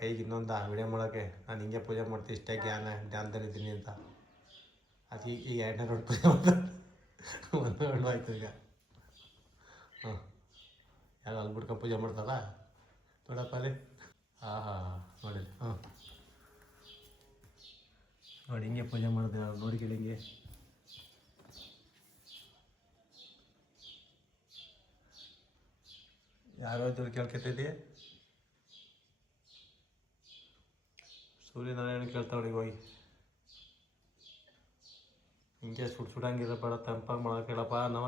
ಕೈಗೆ ಇನ್ನೊಂದು ವಿಡಿಯೋ ಮಾಡೋಕ್ಕೆ ನಾನು ಹಿಂಗೆ ಪೂಜೆ ಮಾಡ್ತೀನಿ ಇಷ್ಟೇ ಧ್ಯಾನದಲ್ಲಿದ್ದೀನಿ ಅಂತ. ಅದು ಈಗ 2ನೇ ರೌಂಡ್ ಪೂಜೆ ಮಾಡ್ತಾರೆ. 1 ರೌಂಡ್ ಆಯ್ತು ಈಗ. ಹಾಂ ಯಾರು ಅಲ್ಲಿ ಬಿಡ್ಕೊಂಡು ಪೂಜೆ ಮಾಡ್ತಾರ ನೋಡಪ್ಪ ಅಲ್ಲಿ. ನೋಡಿ ನೋಡಿ ಹಿಂಗೆ ಪೂಜೆ ಮಾಡಿದೆ ನಾವು ನೋಡಿಕೊಳ್ಳಿ ಹಿಂಗೆ. ಯಾರೋ ಇದ್ರು ಕೇಳ್ಕೊತಿದ್ದೆ. ಸೂರ್ಯನಾರಾಯಣ ಕೇಳ್ತಾವಳಿ ಹೋಗಿ ಹಿಂಗೆ ಸುಡಂಗಿರ ಬೇಡ, ತಂಪಾಗಿ ಮಾಡಕ್ಕೇಳಪ್ಪ ನಾವ.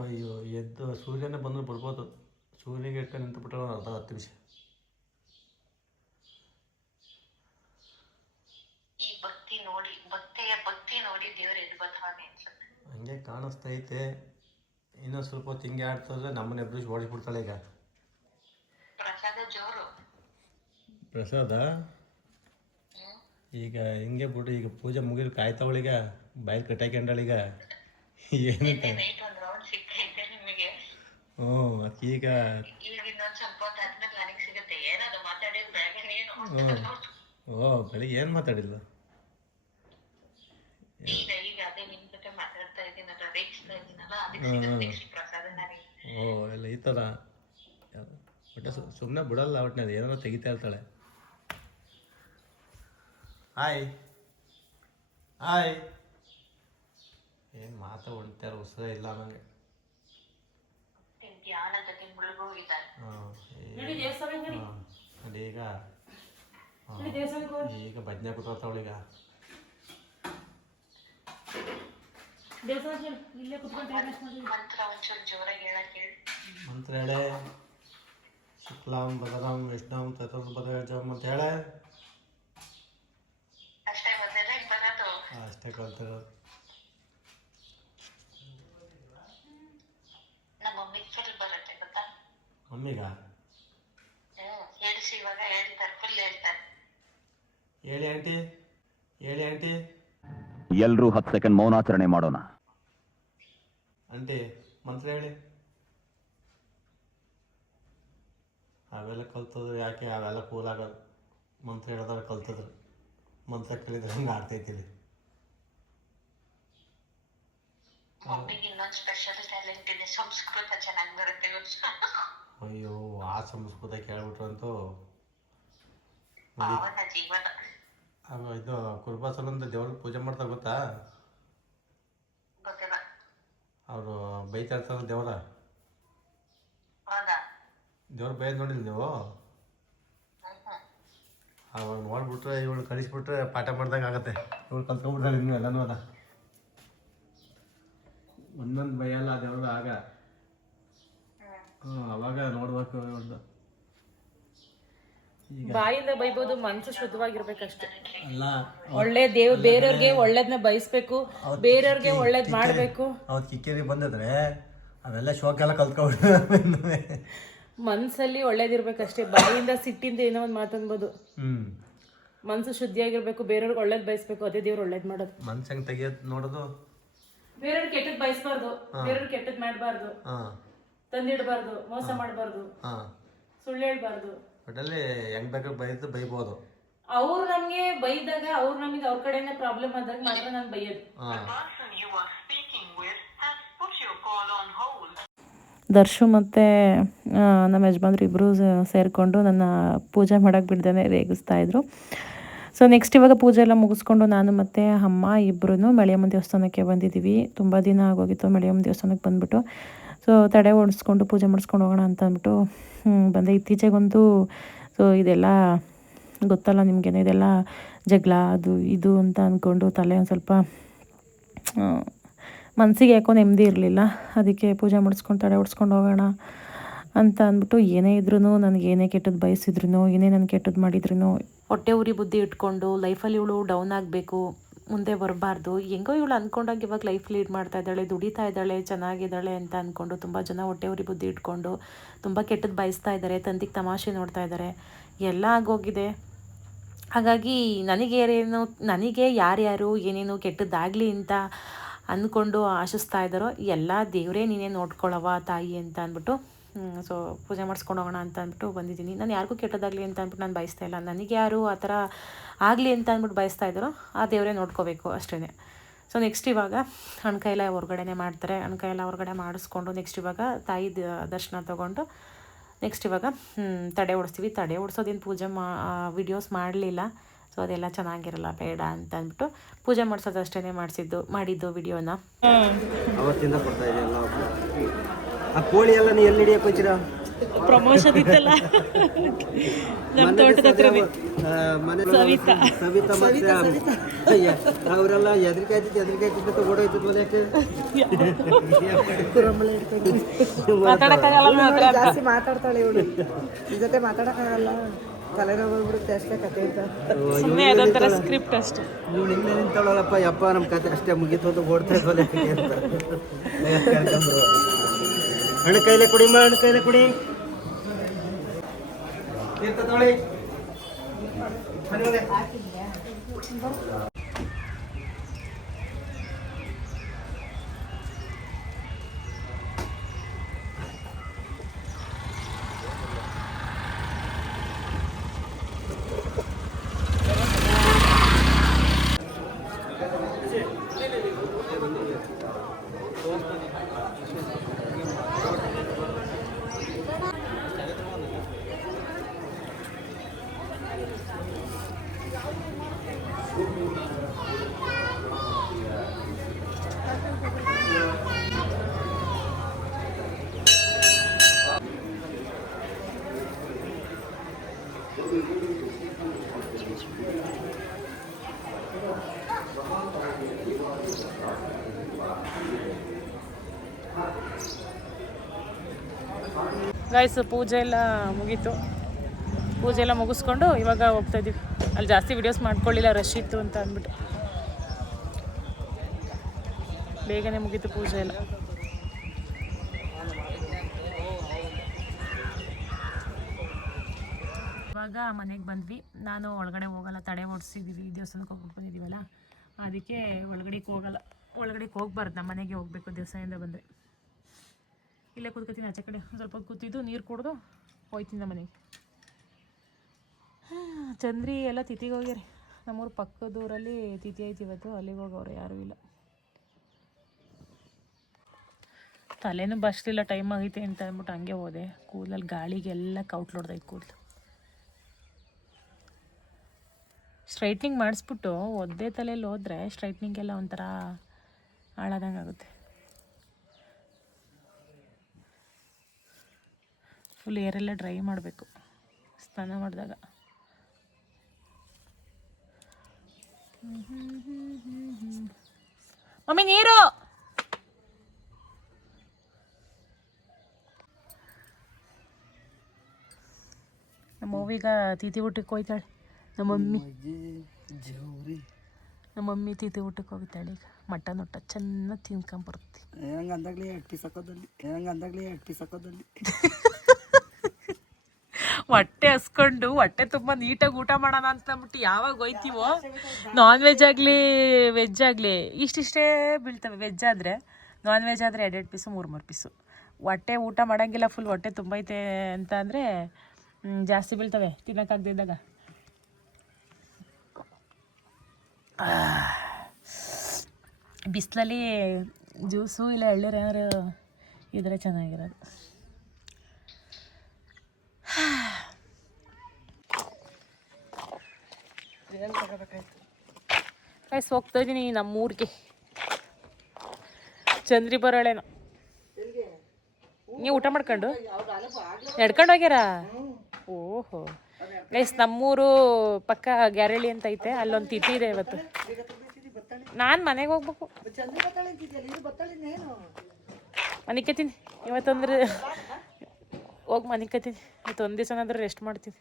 ಅಯ್ಯೋ ಎದ್ದು ಸೂರ್ಯನೇ ಬಂದ್ರೆ ಬಿಡ್ಬೋದು. ಸೂರ್ಯಗೆ ಇಟ್ಕೊಂಡು ನಿಂತು ಬಿಟ್ಟರೆ ಒಂದು 10 ನಿಮಿಷ. ಹಂಗೆ ಕಾಣಿಸ್ತೈತೆ. ಇನ್ನೊಂದು ಸ್ವಲ್ಪ ಹೊತ್ತು ಹಿಂಗೆ ಆಡ್ತಂದ್ರೆ ನಮ್ಮನ್ನ ಎಬ್ಬಿಸಿ ಓಡಿಸ್ಬಿಡ್ತಾಳೆ ಈಗ. ಪ್ರಸಾದ ಈಗ ಹಿಂಗೆ ಬಿಡು. ಈಗ ಪೂಜೆ ಮುಗಿದು ಕಾಯ್ತಾವಳೀಗ, ಬಾಯಿ ಕಟ್ಟಾಕೊಂಡಳೀಗ. ಏನಂತ ಈಗ ಬೆಳಿಗ್ಗೆ ಏನು ಮಾತಾಡಿಲ್ಲ. ಎಲ್ಲ ಈ ಥರ ಒಟ್ಟೆ ಸುಮ್ಮನೆ ಬಿಡಲ್ಲ. ಒಟ್ಟಿನಲ್ಲಿ ಏನಾರ ತೆಗಿತಾ ಇರ್ತಾಳೆ. ಹಾಯ್ ಏನು ಹೊಡಿತಾರೆ ಉತ್ಸಾಹ ಇಲ್ಲ ನನಗೆ. ಈಗ ಭಜನೆ ಕೂತ್ಕೊಳ್ತಾವಳೀಗ. ಮಂತ್ರ ಹೇಳೆ. ಶುಕ್ಲಾಂ ಭದ್ರಂ ವಿಷ್ಣುಂ ಚತುರ್ಭುಜಂ ಅಂತ ಹೇಳೆ. ಅಷ್ಟೇ ಕಲ್ತಿರೋದು. ಮಮ್ಮಿಗ ಹೇಳಿ ಆಂಟಿ, ಹೇಳಿ ಆಂಟಿ. ಎಲ್ಲರೂ 10 ಸೆಕೆಂಡ್ ಮೌನಾಚರಣೆ ಮಾಡೋಣ. ಆಂಟಿ ಮಂತ್ರ ಹೇಳಿ. ಅವೆಲ್ಲ ಕಲ್ತದ್ರು ಯಾಕೆ? ಅವೆಲ್ಲ ಕೂಲ್ ಆಗೋದು. ಮಂತ್ರ ಹೇಳಿದ್ರೆ ಕಲ್ತಿದ್ರು. ಮಂತ್ರ ಕೇಳಿದ್ರೆ ಹಂಗೆ ಆಡ್ತೈತಿಲ್ಲಿ. ಅಯ್ಯೋ ಆ ಸಂಸ್ಕೃತ ಕೇಳ್ಬಿಟ್ರಂತೂ ಇದು ಕುರುಬಾಸನ ಅಂತ ದೇವ್ರಿಗೆ ಪೂಜೆ ಮಾಡ್ತಾರೆ ಗೊತ್ತಾ? ಅವರು ಬೈತಾ ಇರ್ತಾರ ದೇವ್ರ ಬೈದ್ ನೋಡಿಲ್ಲ ನೀವು? ಅವಾಗ ನೋಡ್ಬಿಟ್ರೆ ಇವಳು ಕಳಿಸ್ಬಿಟ್ರೆ ಪಾಠ ಮಾಡ್ದಂಗೆ ಆಗತ್ತೆ. ಇವಳು ಕಲ್ತ್ಕೊಂಡ್ಬಿಟ್ರೆ ಇನ್ನೂ ಎಲ್ಲನೂ ಅದ. ಒಂದೊಂದು ಭಯಲ್ಲ ದೇವ್ರ ಆಗ. ಅವಾಗ ನೋಡ್ಬೇಕು. ಇವಳು ಬಾಯಿಂದ ಬೈಬೋದು, ಮನಸ್ಸು ಶುದ್ಧವಾಗಿರ್ಬೇಕಷ್ಟೇ. ಒಳ್ಳೆ ಬೇರೆಯವ್ರಿಗೆ ಒಳ್ಳೇದನ್ನ ಬಯಸ್ಬೇಕು, ಬೇರೆಯವ್ರಿಗೆ ಒಳ್ಳೇದ್ ಮಾಡ್ಬೇಕು. ಅವತ್ತು ಕಿಕ್ಕೇರಿ ಬಂದಿದ್ರೆ ಅವೆಲ್ಲ ಶೋಕೆಲ್ಲ ಕಲ್ತ್ಕೊಂಡ್ಬಿಟ್ಟು ಮನ್ಸಲ್ಲಿ ಒಳ್ಳೇದಿರ್ಬೇಕಷ್ಟೇ. ಬಾಯಿಂದ ಸಿಟ್ಟಿಂದ ಏನೋ ಒಂದು ಮಾತನ್ಬೋದು. ಮನ್ಸು ಶುದ್ಧಿಯಾಗಿರ್ಬೇಕು, ಬೇರೆಯವ್ರಿಗೆ ಒಳ್ಳೇದ್ ಬಯಸ್ಬೇಕು. ಅದೇ ದೇವ್ರು ಒಳ್ಳೇದ್ ಮಾಡೋದು. ಮನ್ಸು ಹೆಂಗ್ ತೆಗಿಯೋದು ನೋಡೋದು. ಬೇರೆಯವ್ರಿಗೆ ಕೆಟ್ಟದ್ ಬಯಸ್ಬಾರ್ದು, ಬೇರೆಯವ್ರಿಗೆ ಕೆಟ್ಟದ್ ಮಾಡ್ಬಾರ್ದು, ತಂದಿಡ್ಬಾರ್ದು, ಮೋಸ ಮಾಡ್ಬಾರ್ದು, ಸುಳ್ಳು ಹೇಳ್ಬಾರ್ದು. ಒಟ್ಟಲ್ಲಿ ಹೆಂಗ್ ಬೇಕಾದ್ರೆ ಬೈಬೋದು. ಅವ್ರು ನಮ್ಗೆ ಬೈದಾಗ, ಅವ್ರು ನಮಗೆ ಅವ್ರ ಕಡೆಯಿಂದ ಪ್ರಾಬ್ಲಮ್ ಆದಾಗ ಮಾತ್ರ ನಾನು ಬೈಯೋದು. ದರ್ಶು ಮತ್ತು ನಮ್ಮ ಯಜಮಾನ್ರು ಇಬ್ಬರು ಸೇರಿಕೊಂಡು ನನ್ನ ಪೂಜೆ ಮಾಡೋಕ್ಕೆ ಬಿಡ್ದೇ ರೇಗಿಸ್ತಾ ಇದ್ರು. ಸೊ ನೆಕ್ಸ್ಟ್ ಇವಾಗ ಪೂಜೆ ಎಲ್ಲ ಮುಗಿಸ್ಕೊಂಡು ನಾನು ಮತ್ತು ಅಮ್ಮ ಇಬ್ಬರೂ ಮಳೆಯಮ್ಮ ದೇವಸ್ಥಾನಕ್ಕೆ ಬಂದಿದ್ದೀವಿ. ತುಂಬ ದಿನ ಆಗೋಗಿತ್ತು ಮಳೆಯಮ್ಮ ದೇವಸ್ಥಾನಕ್ಕೆ ಬಂದುಬಿಟ್ಟು. ಸೊ ತಡೆ ಓಡಿಸ್ಕೊಂಡು ಪೂಜೆ ಮಾಡಿಸ್ಕೊಂಡು ಹೋಗೋಣ ಅಂತ ಅಂದ್ಬಿಟ್ಟು ಬಂದೆ. ಇತ್ತೀಚೆಗಂತೂ ಸೊ ಇದೆಲ್ಲ ಗೊತ್ತಲ್ಲ ನಿಮಗೇನೆ, ಇದೆಲ್ಲ ಜಗಳ ಅದು ಇದು ಅಂತ ಅಂದ್ಕೊಂಡು ತಲೆ ಒಂದು ಸ್ವಲ್ಪ ಮನಸ್ಸಿಗೆ ಯಾಕೋ ನೆಮ್ಮದಿ ಇರಲಿಲ್ಲ. ಅದಕ್ಕೆ ಪೂಜೆ ಮಾಡಿಸ್ಕೊಂಡು ತಡೆ ಓಡಿಸ್ಕೊಂಡು ಹೋಗೋಣ ಅಂತ ಅಂದ್ಬಿಟ್ಟು ಏನೇ ಇದ್ರೂ, ನನಗೆ ಏನೇ ಕೆಟ್ಟದ್ದು ಬಯಸಿದ್ರು, ಏನೇ ನಾನು ಕೆಟ್ಟದ್ದು ಮಾಡಿದ್ರು, ಹೊಟ್ಟೆ ಉರಿ ಬುದ್ಧಿ ಇಟ್ಕೊಂಡು ಲೈಫಲ್ಲಿ ಇವಳು ಡೌನ್ ಆಗಬೇಕು, ಮುಂದೆ ಬರಬಾರ್ದು, ಹೆಂಗೋ ಇವಳು ಅಂದ್ಕೊಂಡಾಗ ಇವಾಗ ಲೈಫ್ ಲೀಡ್ ಮಾಡ್ತಾ ಇದ್ದಾಳೆ, ದುಡಿತಾ ಇದ್ದಾಳೆ, ಚೆನ್ನಾಗಿದ್ದಾಳೆ ಅಂತ ಅಂದ್ಕೊಂಡು ತುಂಬ ಜನ ಹೊಟ್ಟೆ ಉರಿ ಬುದ್ಧಿ ಇಟ್ಕೊಂಡು ತುಂಬ ಕೆಟ್ಟದ್ದು ಬಯಸ್ತಾ ಇದ್ದಾರೆ, ತಂದಿಗೆ ತಮಾಷೆ ನೋಡ್ತಾ ಇದ್ದಾರೆ, ಎಲ್ಲ ಆಗೋಗಿದೆ. ಹಾಗಾಗಿ ನನಗೆ ಯಾರ್ಯಾರು ಏನೇನು ಕೆಟ್ಟದ್ದಾಗಲಿ ಅಂತ ಅಂದ್ಕೊಂಡು ಆಶಿಸ್ತಾ ಇದ್ದಾರೋ ಎಲ್ಲ ದೇವರೇ ನೀನೇ ನೋಡ್ಕೊಳ್ಳವ ತಾಯಿ ಅಂತ ಅಂದ್ಬಿಟ್ಟು ಸೊ ಪೂಜೆ ಮಾಡಿಸ್ಕೊಂಡು ಹೋಗೋಣ ಅಂತ ಅಂದ್ಬಿಟ್ಟು ಬಂದಿದ್ದೀನಿ. ನಾನು ಯಾರಿಗೂ ಕೆಟ್ಟದಾಗಲಿ ಅಂತ ಅಂದ್ಬಿಟ್ಟು ನಾನು ಬಯಸ್ತಾ ಇಲ್ಲ. ನನಗೆ ಯಾರು ಆ ಥರ ಆಗಲಿ ಅಂತ ಅಂದ್ಬಿಟ್ಟು ಬಯಸ್ತಾ ಇದ್ದಾರೋ ಆ ದೇವರೇ ನೋಡ್ಕೋಬೇಕು ಅಷ್ಟೇ. ಸೊ ನೆಕ್ಸ್ಟ್ ಇವಾಗ ಹಣ್ಕಾಯೆಲ್ಲ ಹೊರಗಡೆನೇ ಮಾಡ್ತಾರೆ. ಹಣ್ಕಾಯೆಲ್ಲ ಹೊರಗಡೆ ಮಾಡಿಸ್ಕೊಂಡು ನೆಕ್ಸ್ಟ್ ಇವಾಗ ತಾಯಿ ದರ್ಶನ ತೊಗೊಂಡು ನೆಕ್ಸ್ಟ್ ಇವಾಗ ತಡೆ ಓಡಿಸ್ತೀವಿ. ತಡೆ ಓಡಿಸೋದೇನು ಪೂಜೆ ವಿಡಿಯೋಸ್ ಮಾಡಲಿಲ್ಲ. ಸೊ ಅದೆಲ್ಲ ಚೆನ್ನಾಗಿರಲ್ಲ ಬೇಡ ಅಂತ ಅಂದ್ಬಿಟ್ಟು ಪೂಜೆ ಮಾಡಿಸೋದು ಅಷ್ಟೇ ಮಾಡಿದ್ದು ವಿಡಿಯೋನ. ಅವತ್ತಿಂದ ಕೊಡ್ತಾ ಇದೆಯಲ್ಲ ಆ ಕೋಳಿ ಎಲ್ಲ ನೀವು ಎಲ್ಲಿ ಹಿಡಿಯಕ್ಕೆ ಹೋಗ್ತೀರಾ? ಪ್ರಮೋಷನ್ ಇತ್ತಲ್ಲ ನಮ್ಮ ತೋಟದ ಹತ್ರ ಸವಿತಾ ಮತ್ತೆ ಅವರೆಲ್ಲ ಎದ್ರಿಕಾಯ್ತಿದ್ದು ಓಡೋಯ್ತದ ಜಾಸ್ತಿ ಮಾತಾಡ್ತಾಳೆ ಇವಳು. ಈ ಜೊತೆ ಮಾತಾಡಕ್ಕಾಗಲ್ಲ, ತಲೆನೋವು ಬಂದ್ಬಿಡುತ್ತೆ ಅಷ್ಟೇ ಕತೆ ಅಂತ. ಸುಮ್ಮನೆ ಅದೊಂಥರ ಸ್ಕ್ರಿಪ್ಟ್ ಅಷ್ಟೇ. ಇವಳು ಹಿಂದೆ ನಿಂತವಳಲ್ಲಪ್ಪ, ಯಪ್ಪ ನಮ್ಮ ಕತೆ ಅಷ್ಟೇ ಮುಗೀತು ಅಂತ ಓಡ್ತಾ ಇದ್ವಲ್ಲ ಅಂತ. ಹಣ್ಣು ಕೈಲೇ ಕುಡಿಮ್ಮ, ಹಣ್ಣು ಕೈಲೇ ಕುಡಿ. ತೊಳಿ ಗೈಸ್ ಪೂಜೆ ಎಲ್ಲ ಮುಗೀತು. ಪೂಜೆ ಎಲ್ಲ ಮುಗಿಸ್ಕೊಂಡು ಇವಾಗ ಹೋಗ್ತಾಯಿದ್ದೀವಿ. ಅಲ್ಲಿ ಜಾಸ್ತಿ ವಿಡಿಯೋಸ್ ಮಾಡ್ಕೊಳ್ಳಿಲ್ಲ, ರಶ್ ಇತ್ತು ಅಂತ ಅಂದ್ಬಿಟ್ಟು. ಬೇಗನೆ ಮುಗೀತು ಪೂಜೆ ಎಲ್ಲ. ಇವಾಗ ಮನೆಗೆ ಬಂದ್ವಿ. ನಾನು ಒಳಗಡೆ ಹೋಗಲ್ಲ, ತಡೆ ಓಡಿಸಿದ್ದೀವಿ, ದೇವಸ್ಥಾನಕ್ಕೆ ಹೋಗ್ಬಿಟ್ಟು ಬಂದಿದ್ದೀವಲ್ಲ, ಅದಕ್ಕೆ ಒಳಗಡೆಗೆ ಹೋಗಲ್ಲ. ಒಳಗಡೆಗೆ ಹೋಗ್ಬಾರ್ದು, ನಮ್ಮ ಮನೆಗೆ ಹೋಗಬೇಕು ದೇವಸ್ಥಾನದಿಂದ ಬಂದರೆ. ಇಲ್ಲೇ ಕೂತ್ಕೊತೀನಿ, ಆಚೆ ಕಡೆ ಸ್ವಲ್ಪ ಕೂತಿದ್ದು ನೀರು ಕುಡಿದು ಹೋಯ್ತೀನಿ ನಮ್ಮ ಮನೆಗೆ. ಚಂದ್ರಿ ಎಲ್ಲ ತಿಥಿಗೆ ಹೋಗ್ಯಾರೆ. ನಮ್ಮೂರ ಪಕ್ಕದೂರಲ್ಲಿ ತಿಥಿ ಐತಿ ಇವತ್ತು, ಅಲ್ಲಿಗೆ ಹೋಗೋರು ಯಾರೂ ಇಲ್ಲ. ತಲೆನೂ ಬಸ್ಲಿಲ್ಲ, ಟೈಮ್ ಆಗೈತೆ ಅಂತ ಅಂದ್ಬಿಟ್ಟು ಹಂಗೆ ಹೋದೆ. ಕೂದಲಲ್ಲಿ ಗಾಳಿಗೆಲ್ಲ ಕೌಟ್ಲೊಡ್ದೈತೆ ಕೂದಲು. ಸ್ಟ್ರೈಟ್ನಿಂಗ್ ಮಾಡಿಸ್ಬಿಟ್ಟು ಒದ್ದೆ ತಲೆಯಲ್ಲಿ ಹೋದರೆ ಸ್ಟ್ರೈಟ್ನಿಂಗೆಲ್ಲ ಒಂಥರ ಹಾಳಾದಂಗೆ ಆಗುತ್ತೆ. ಫುಲ್ ಏರೆಲ್ಲ ಡ್ರೈ ಮಾಡಬೇಕು ಸ್ನಾನ ಮಾಡಿದಾಗ. ಮಮ್ಮಿ ನೀರು. ನಮ್ಮ ಅವ್ವೀಗ ತಿಥಿ ಊಟಕ್ಕೆ ಹೋಯ್ತಾಳೆ. ನಮ್ಮ ಮಮ್ಮಿ ತಿಥಿ ಊಟಕ್ಕೆ ಹೋಗ್ತಾಳೆ ಈಗ. ಮಟನ್ ಊಟ ಚೆನ್ನಾಗಿ ತಿನ್ಕೊಂಬರುತ್ತೆ. ಹೆಂಗಂದಾಗ್ಲಿ 2 ಪೀಸ್ ಹಾಕೋದಲ್ಲಿ ಹೊಟ್ಟೆ ಹಸ್ಕೊಂಡು ಹೊಟ್ಟೆ ತುಂಬ ನೀಟಾಗಿ ಊಟ ಮಾಡೋಣ ಅಂತ ಅಂದ್ಬಿಟ್ಟು ಯಾವಾಗ ಹೋಯ್ತೀವೋ, ನಾನ್ ವೆಜ್ ಆಗಲಿ ವೆಜ್ ಆಗಲಿ ಇಷ್ಟಿಷ್ಟೇ ಬೀಳ್ತವೆ. ವೆಜ್ ಆದರೆ, ನಾನ್ ವೆಜ್ ಆದರೆ 2 ಪೀಸು 3 ಪೀಸು. ಹೊಟ್ಟೆ ಊಟ ಮಾಡೋಂಗಿಲ್ಲ, ಫುಲ್ ಹೊಟ್ಟೆ ತುಂಬೈತೆ ಅಂತ ಅಂದರೆ ಜಾಸ್ತಿ ಬೀಳ್ತವೆ ತಿನ್ನೋಕ್ಕಾಗ್ದಿದ್ದಾಗ. ಬಿಸಿಲಲ್ಲಿ ಜ್ಯೂಸು ಇಲ್ಲ ಎಳ್ನೀರು ಏನಾರು ಇದ್ರೆ ಚೆನ್ನಾಗಿರೋದು. ಗೈಸ್ ಹೋಗ್ತಾ ಇದ್ದೀನಿ ನಮ್ಮೂರಿಗೆ. ಚಂದ್ರಿ ಬರೋಳೇನೋ. ನೀವು ಊಟ ಮಾಡ್ಕೊಂಡು ನಡ್ಕೊಂಡು ಹೋಗ್ಯಾರ? ಓಹೋ ಗೈಸ್, ನಮ್ಮೂರು ಪಕ್ಕ ಗ್ಯಾರಳಿ ಅಂತ ಐತೆ, ಅಲ್ಲೊಂದು ತಿಥಿ ಇದೆ ಇವತ್ತು. ನಾನು ಮನೆಗೆ ಹೋಗ್ಬೇಕು, ಮನೆ ಕತ್ತೀನಿ ಇವತ್ತಂದ್ರೆ. ಹೋಗಿ ಮನೆ ಕತ್ತೀನಿ ಇವತ್ತು. ಒಂದು ದಿವಸನಾದ್ರೂ ರೆಸ್ಟ್ ಮಾಡ್ತೀನಿ.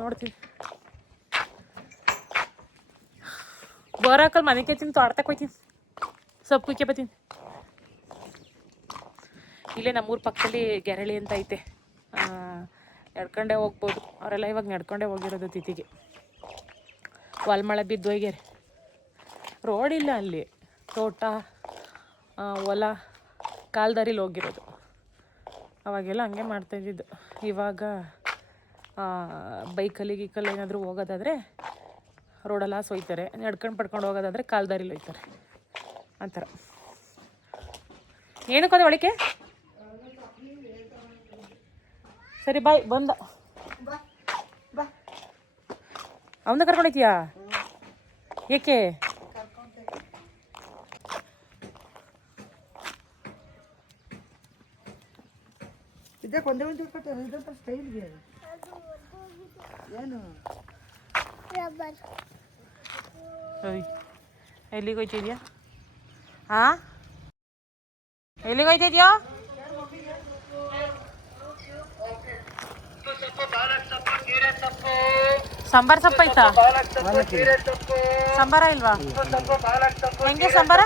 ನೋಡ್ತೀನಿ. ಬೋರ್ ಹಾಕಲ್ ಮನೆ ಕತ್ತೀನಿ, ತೋಟಕ್ಕೆ ಹೋಗ್ತೀನಿ, ಸೊಪ್ಪು ಕುಯ್ಕೆ ಬರ್ತೀನಿ. ಇಲ್ಲೇ ನಮ್ಮೂರ ಪಕ್ಕದಲ್ಲಿ ಗ್ಯಾರಳಿ ಅಂತ ಐತೆ, ನಡ್ಕೊಂಡೇ ಹೋಗ್ಬೋದು. ಅವರೆಲ್ಲ ಇವಾಗ ನಡ್ಕೊಂಡೇ ಹೋಗಿರೋದು ತಿಥಿಗೆ. ವಾಲ್ಮಳೆ ಬಿದ್ದು ಹೋಗ್ಯಾರೆ. ರೋಡಿಲ್ಲ ಅಲ್ಲಿ, ತೋಟ ಹೊಲ ಕಾಲ್ದಾರಿಲಿ ಹೋಗಿರೋದು. ಅವಾಗೆಲ್ಲ ಹಂಗೆ ಮಾಡ್ತಾಯಿದ್ದಿದ್ದು. ಇವಾಗ ಬೈಕಲ್ಲಿ ಗೀಕಲ್ಲಿ ಏನಾದರೂ ಹೋಗೋದಾದರೆ ರೋಡೆಲ್ಲ ಹೋಯ್ತಾರೆ, ಪಡ್ಕೊಂಡು ಹೋಗೋದಾದರೆ ಕಾಲ್ದಾರಿಲಿ ಹೋಯ್ತಾರೆ ಆ ಥರ. ಏನಕ್ಕದು ಒಳಕ್ಕೆ? ಸರಿ ಬಾಯ್, ಬಂದ. ಅವನ್ನ ಕರ್ಕೊಂಡೋಯ್ತೀಯಾ? ಏಕೆ? ಇದಕ್ಕೆ ಒಂದೇ ಒಂದು ಕೊಡ್ತಾರೆ ಇದಂತ ಸ್ಟೈಲ್ಗೆ ಏನು ಎಲ್ಲಿಗೆ ಹೋಯ್ತಿದ್ಯಾ? ಹಾಂ, ಎಲ್ಲಿಗೆ ಹೋಯ್ತಿದ್ಯಾ? ಸಾಂಬಾರ್ ಸೊಪ್ಪು ಐತಾ? ಸಾಂಬಾರ ಇಲ್ವಾ? ಹೆಂಗೆ ಸಾಂಬಾರ?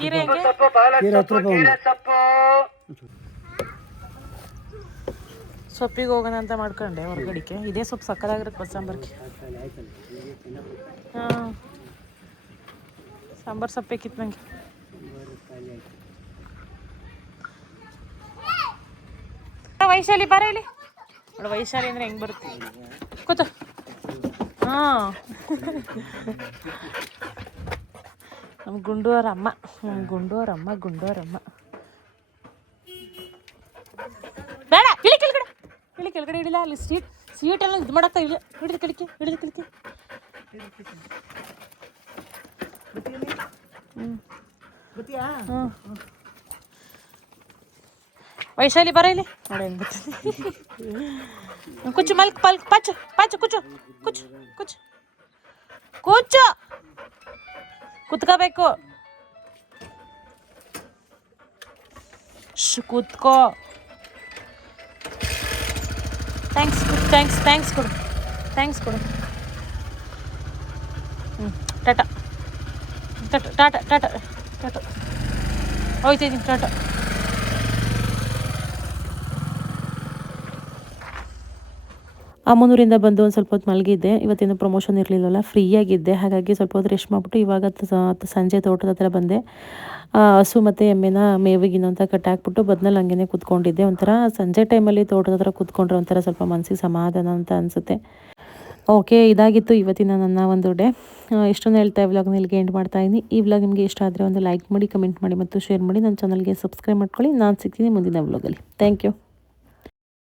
ಕೀರೆ ಹೆಂಗೆ? ಸೊಪ್ಪಿಗೆ ಹೋಗೋಣ ಅಂತ ಮಾಡ್ಕೊಂಡೆ ಹೊರಗಡಿಕೆ. ಇದೇ ಸೊಪ್ಪು ಸಕ್ಕದಾಗಿರುತ್ತೆ ಬಸ್ಸಾಂಬಾರ್ಗೆ. ಹಾಂ, ಸಾಂಬಾರು ಸೊಪ್ಪು ಬೇಕಿತ್ತು ನನಗೆ. ವೈಶಾಲಿ ಬರ ಇಲ್ಲಿ. ಅವಳು ವೈಶಾಲಿ ಅಂದರೆ ಹೆಂಗೆ ಬರುತ್ತೆ ಕೂತು. ಹಾಂ, ನಮ್ಮ ಗುಂಡೂರಮ್ಮ, ಗುಂಡೂರಮ್ಮ. ಬೇಡ, ಇಳಿ ಕೆಳಗಡೆ ಹಿಡಿಲ್ಲ. ಅಲ್ಲಿ ಸೀಟೆಲ್ಲ ಇದು ಮಾಡಾಕ್ತಾ ಇಲ್ಲ. ಹಿಡಿದು ಕಲಿಕೆ. ಹ್ಞೂ, ವೈಶಾಲಿ ಬರ ಇಲ್ಲಿ. ನೋಡಿ ಹೆಂಗೆ ಬರ್ತದೆ. ಕುಚ್ಚು ಮಲ್ಕ್ ಪಲ್ಕ್ ಪಚ್ಚು ಕುಚ್ಚು ಕುತ್ಕೋಬೇಕು. ಕೂತ್ಕೋ. ಥ್ಯಾಂಕ್ಸ್ ಕೊಡು. ಟಾಟಾ ಹೋಯ್ತಿದ್ದೀನಿ. ಟಾಟಾ. ಅಮ್ಮನೂರಿಂದ ಬಂದು ಒಂದು ಸ್ವಲ್ಪ ಹೊತ್ತು ಮಲಗಿದ್ದೆ. ಇವತ್ತಿನ ಪ್ರಮೋಷನ್ ಇರಲಿಲ್ಲವಲ್ಲ, ಫ್ರೀಯಾಗಿದ್ದೆ. ಹಾಗಾಗಿ ಸ್ವಲ್ಪ ಹೊತ್ತು ರೆಸ್ಟ್ ಮಾಡಿಬಿಟ್ಟು ಇವಾಗ ಸಂಜೆ ತೋಟದ ಹತ್ರ ಬಂದೆ. ಹಸು ಮತ್ತು ಎಮ್ಮೆನ ಮೇವಿಗಿನ ಅಂತ ಕಟ್ಟಾಕ್ಬಿಟ್ಟು ಬದ್ನಲ್ಲಿ ಹಂಗೆ ಕೂತ್ಕೊಂಡಿದ್ದೆ. ಒಂಥರ ಸಂಜೆ ಟೈಮಲ್ಲಿ ತೋಟದ ಹತ್ರ ಕೂತ್ಕೊಂಡ್ರೆ ಒಂಥರ ಸ್ವಲ್ಪ ಮನಸ್ಸಿಗೆ ಸಮಾಧಾನ ಅಂತ ಅನಿಸುತ್ತೆ. ಓಕೆ, ಇದಾಗಿತ್ತು ಇವತ್ತಿನ ನನ್ನ ಒಂದು ಡೇ. ಇಷ್ಟೊಂದು ಹೇಳ್ತಾ ವ್ಲಾಗ್ನ ಇಲ್ಲಿಗೆ ಎಂಡ್ ಮಾಡ್ತಾಯಿದ್ದೀನಿ. ಈ ವ್ಲಾಗ್ ನಿಮಗೆ ಇಷ್ಟ ಆದರೆ ಒಂದು ಲೈಕ್ ಮಾಡಿ, ಕಮೆಂಟ್ ಮಾಡಿ ಮತ್ತು ಶೇರ್ ಮಾಡಿ. ನನ್ನ ಚಾನಲ್ಗೆ ಸಬ್ಸ್ಕ್ರೈಬ್ ಮಾಡ್ಕೊಳ್ಳಿ. ನಾನು ಸಿಗ್ತೀನಿ ಮುಂದಿನ ವ್ಲಾಗಲ್ಲಿ. Thank you.